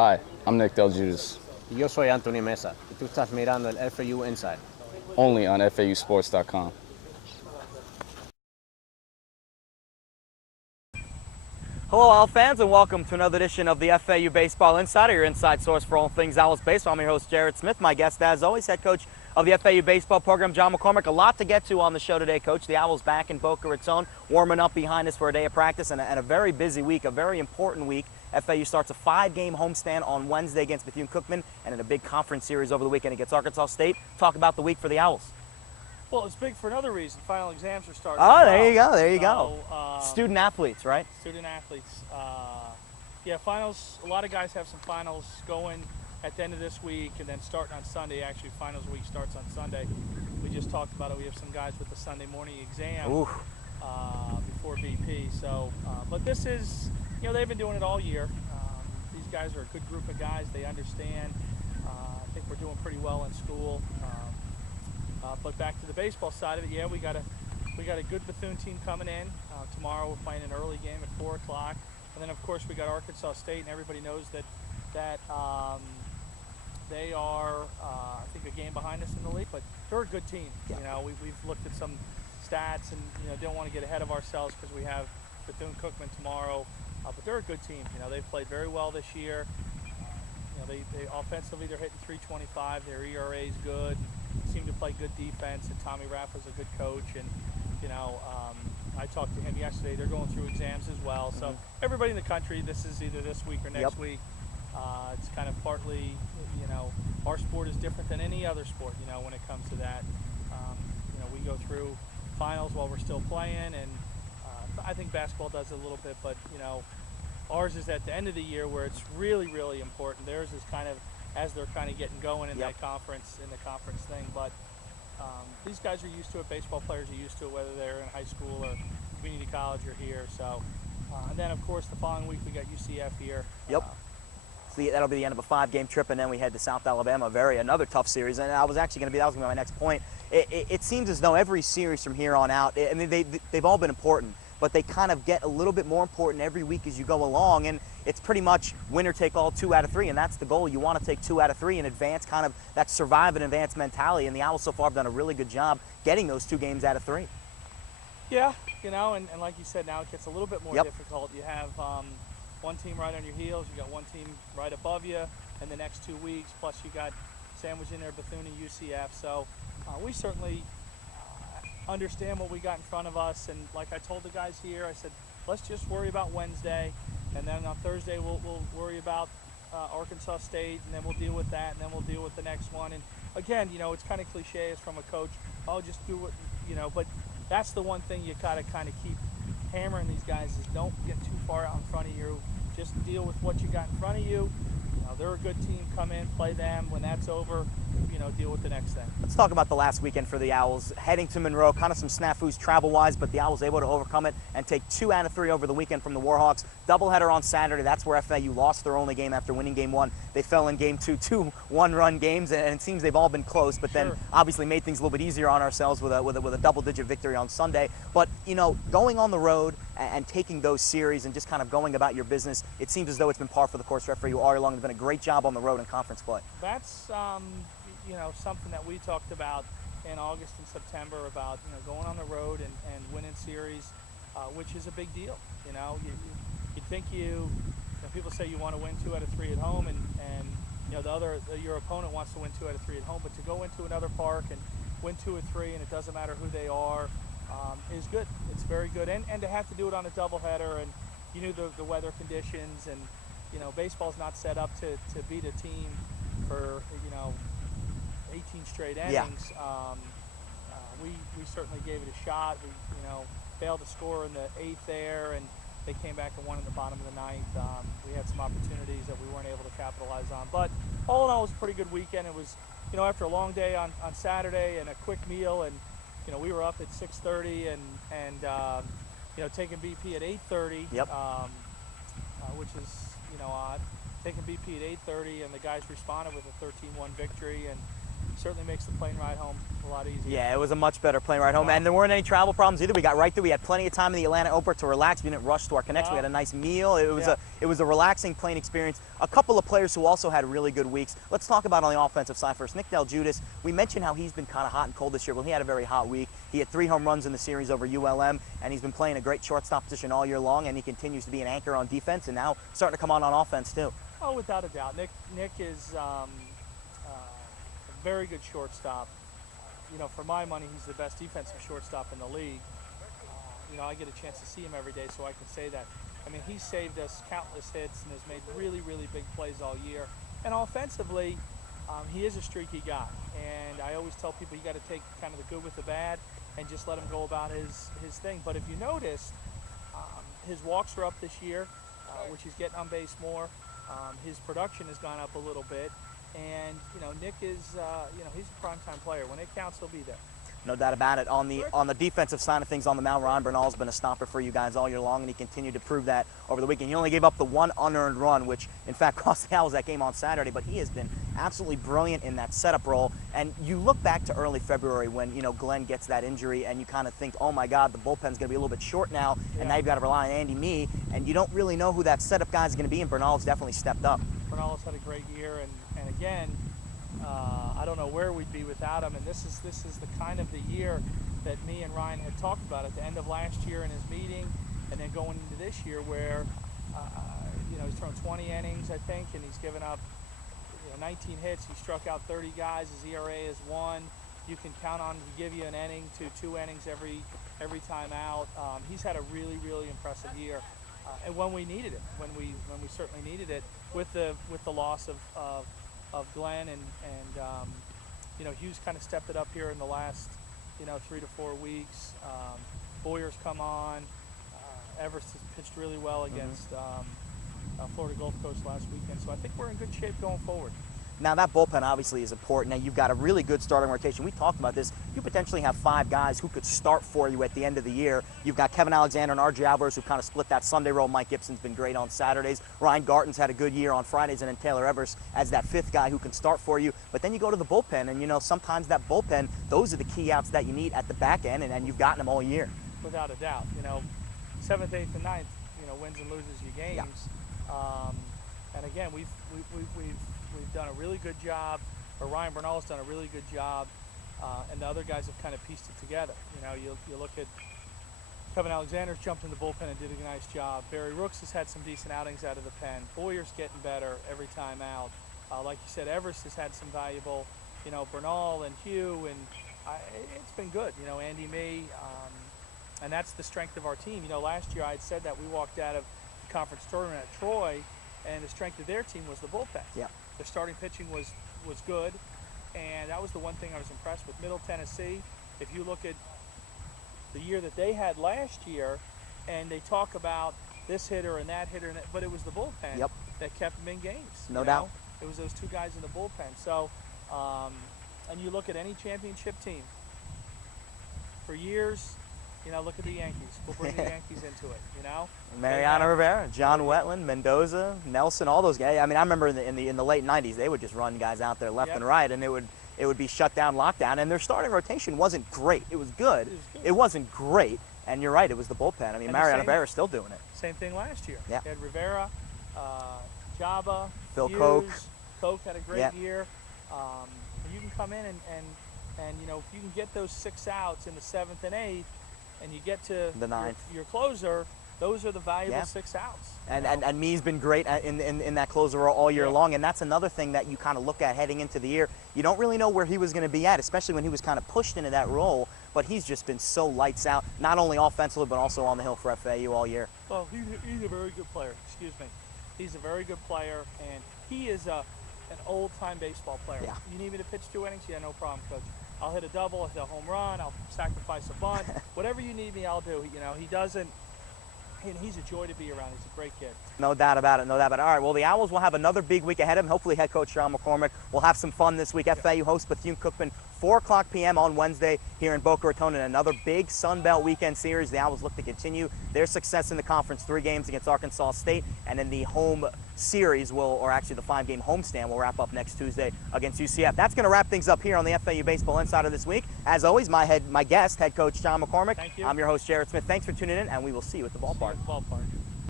Hi, I'm Nick Del Judas, Yo soy Anthony Mesa y tú estás mirando el FAU Inside. only on FAUsports.com. Hello, Owl fans, and welcome to another edition of the FAU Baseball Insider, your inside source for all things Owls baseball. I'm your host, Jared Smith. My guest, as always, head coach of the FAU baseball program, John McCormick. A lot to get to on the show today, Coach. The Owls back in Boca Raton, warming up behind us for a day of practice and a very busy week, a very important week. FAU starts a 5-game homestand on Wednesday against Bethune-Cookman, and in a big conference series over the weekend against Arkansas State. Talk about the week for the Owls. Well, it's big for another reason. Final exams are starting. Oh, there you go, there you go. So, Student athletes, right? Student athletes. Yeah, finals, a lot of guys have some finals going at the end of this week and then starting on Sunday. Actually, finals week starts on Sunday. We just talked about it. We have some guys with the Sunday morning exam before BP. So, but this is, you know, they've been doing it all year. These guys are a good group of guys. They understand. I think we're doing pretty well in school. But back to the baseball side of it, yeah, we got a good Bethune team coming in. Tomorrow we're playing an early game at 4 o'clock. And then, of course, we got Arkansas State, and everybody knows that they are, I think, a game behind us in the league. But they're a good team. Yeah. You know, we've looked at some stats and, you know, don't want to get ahead of ourselves because we have Bethune-Cookman tomorrow. But they're a good team. You know, they've played very well this year. You know, they offensively, they're hitting .325. Their ERA is good. Seem to play good defense, and Tommy Raffa's a good coach. And, you know, I talked to him yesterday. They're going through exams as well. So everybody in the country, this is either this week or next week. It's kind of partly, you know, our sport is different than any other sport, you know, when it comes to that. You know, we go through finals while we're still playing, and I think basketball does it a little bit, but, you know, ours is at the end of the year where it's really, really important. Theirs is kind of as they're kind of getting going in that conference, in the conference thing. But these guys are used to it. Baseball players are used to it, whether they're in high school or community college or here. So, and then of course the following week we got UCF here. Yep. So that'll be the end of a 5-game trip, and then we head to South Alabama, another tough series. And that was going to be my next point. It seems as though every series from here on out, I mean, they've all been important, but they kind of get a little bit more important every week as you go along, and it's pretty much winner take all 2 out of 3, and that's the goal. You want to take 2 out of 3 and advance, kind of that survive and advance mentality, and the Owls so far have done a really good job getting those 2 games out of 3. Yeah, you know, and like you said, now it gets a little bit more difficult. You have one team right on your heels, you got one team right above you in the next 2 weeks, plus you got sandwiched in there Bethune and UCF. So we certainly understand what we got in front of us, and like I told the guys here, I said, let's just worry about Wednesday, and then on Thursday we'll worry about Arkansas State, and then we'll deal with that, and then we'll deal with the next one. And again, you know, it's kind of cliche as from a coach, oh, just do what, you know, but that's the one thing you gotta kind of keep hammering these guys is don't get too far out in front of you. Just deal with what you got in front of you. You know, they're a good team. Come in, play them. When that's over, you know, deal with the next thing. Let's talk about the last weekend for the Owls. Heading to Monroe, kind of some snafus travel-wise, but the Owls able to overcome it and take 2 out of 3 over the weekend from the Warhawks. Doubleheader on Saturday. That's where FAU lost their only game after winning Game 1. They fell in Game 2, 2 one-run games, and it seems they've all been close, but then obviously made things a little bit easier on ourselves with a double-digit victory on Sunday. But, you know, going on the road and taking those series and just kind of going about your business, it seems as though it's been par for the course for FAU all year long. They've done a great job on the road in conference play. That's you know, something that we talked about in August and September about, you know, going on the road and winning series, which is a big deal. You know, you think you know, people say you want to win 2 out of 3 at home, and you know your opponent wants to win 2 out of 3 at home, but to go into another park and win 2 or 3, and it doesn't matter who they are, is good. It's very good, and to have to do it on a doubleheader, and you knew the weather conditions, and you know, baseball's not set up to beat a team for, you know, 18 straight innings. We certainly gave it a shot. We, you know, failed to score in the 8th there, and they came back and won in the bottom of the 9th. We had some opportunities that we weren't able to capitalize on, but all in all, it was a pretty good weekend. It was, you know, after a long day on Saturday and a quick meal, and you know, we were up at 6:30 and you know, taking BP at 8:30, which is, you know, odd. Taking BP at 8:30, and the guys responded with a 13-1 victory, and certainly makes the plane ride home a lot easier. Yeah, it was a much better plane ride home, and there weren't any travel problems either. We got right through. We had plenty of time in the Atlanta airport to relax. We didn't rush to our connection. We had a nice meal. It It was a relaxing playing experience. A couple of players who also had really good weeks. Let's talk about on the offensive side first. Nick DelGiudice, we mentioned how he's been kind of hot and cold this year. Well, he had a very hot week. He had 3 home runs in the series over ULM, and he's been playing a great shortstop position all year long, and he continues to be an anchor on defense, and now starting to come on offense too. Oh, without a doubt. Nick is a very good shortstop. You know, for my money, he's the best defensive shortstop in the league. You know, I get a chance to see him every day, so I can say that. I mean, he's saved us countless hits and has made really, really big plays all year. And offensively, he is a streaky guy. And I always tell people you got to take kind of the good with the bad and just let him go about his thing. But if you noticed, his walks are up this year, which he's getting on base more. His production has gone up a little bit. And, you know, Nick is, you know, he's a primetime player. When it counts, he'll be there. No doubt about it. On the defensive side of things on the mound, Ryan Bernal has been a stopper for you guys all year long, and he continued to prove that over the weekend. He only gave up the 1 unearned run, which in fact cost the Owls that game on Saturday, but he has been absolutely brilliant in that setup role. And you look back to early February when, you know, Glenn gets that injury, and you kind of think, oh my God, the bullpen's going to be a little bit short now, and now you've got to rely on Andy Mee, and you don't really know who that setup guy is going to be, and Bernal's definitely stepped up. Bernal's had a great year, and again, I don't know where we'd be without him. And this is the kind of the year that me and Ryan had talked about at the end of last year in his meeting, and then going into this year where you know, he's thrown 20 innings, I think, and he's given up, you know, 19 hits. He struck out 30 guys. His ERA is 1. You can count on him to give you an inning to 2 innings every time out. He's had a really, really impressive year, and when we needed it, when we certainly needed it, with the loss of Glenn and you know, Hughes kind of stepped it up here in the last, you know, 3 to 4 weeks. Boyer's come on. Everest has pitched really well against Florida Gulf Coast last weekend. So I think we're in good shape going forward. Now that bullpen obviously is important. Now you've got a really good starting rotation. We talked about this. You potentially have 5 guys who could start for you at the end of the year. You've got Kevin Alexander and R.J. Alvarez who kind of split that Sunday role. Mike Gibson's been great on Saturdays. Ryan Garton's had a good year on Fridays, and then Taylor Evers as that 5th guy who can start for you. But then you go to the bullpen, and you know, sometimes that bullpen, those are the key outs that you need at the back end, and you've gotten them all year. Without a doubt. You know, 7th, 8th, and 9th, you know, wins and loses you games. Yeah. And again, we've done a really good job, or Ryan Bernal's done a really good job, and the other guys have kind of pieced it together. You know, you look at Kevin Alexander's jumped in the bullpen and did a nice job. Barry Rooks has had some decent outings out of the pen. Boyer's getting better every time out. Like you said, Everest has had some valuable, you know, Bernal and Hugh, and it's been good. You know, Andy Mee, and that's the strength of our team. You know, last year I had said that we walked out of the conference tournament at Troy, and the strength of their team was the bullpen. Yeah. Their starting pitching was good, and that was the one thing I was impressed with. Middle Tennessee, if you look at the year that they had last year, and they talk about this hitter and that hitter, but it was the bullpen that kept them in games. No doubt. It was those 2 guys in the bullpen. So, and you look at any championship team, for years, you know, look at the Yankees. We'll bring the Yankees into it, you know. Mariano Rivera, John Wetland, Mendoza, Nelson, all those guys. I mean, I remember in the late 90s, they would just run guys out there left and right, and it would be shut down, lockdown, and their starting rotation wasn't great. It was good. It wasn't great, and you're right, it was the bullpen. I mean, Mariano Rivera's still doing it. Same thing last year. Yeah. You had Rivera, Jabba, Phil Hughes, Koch had a great year. And you can come in and you know, if you can get those 6 outs in the 7th and 8th, and you get to the 9th, your closer, those are the valuable 6 outs. And Mee's been great in that closer role all year long, and that's another thing that you kind of look at heading into the year. You don't really know where he was going to be at, especially when he was kind of pushed into that role, but he's just been so lights out, not only offensively, but also on the hill for FAU all year. Well, he's a very good player. Excuse me. He's a very good player, and he is an old-time baseball player. Yeah. You need me to pitch 2 innings? Yeah, no problem, Coach. I'll hit a double, I'll hit a home run, I'll sacrifice a bunt. Whatever you need me, I'll do. You know, he doesn't, and he's a joy to be around. He's a great kid. No doubt about it, no doubt about it. All right, well, the Owls will have another big week ahead of them. Hopefully, head coach John McCormick will have some fun this week. FAU hosts Bethune-Cookman, 4:00 p.m. on Wednesday here in Boca Raton, in another big Sun Belt weekend series. The Owls look to continue their success in the conference, 3 games against Arkansas State, and then the home series or actually the 5-game homestand will wrap up next Tuesday against UCF. That's going to wrap things up here on the FAU Baseball Insider this week. As always, my guest, head coach John McCormick. Thank you. I'm your host, Jared Smith. Thanks for tuning in, and we will see you at the ballpark. See you at the ballpark.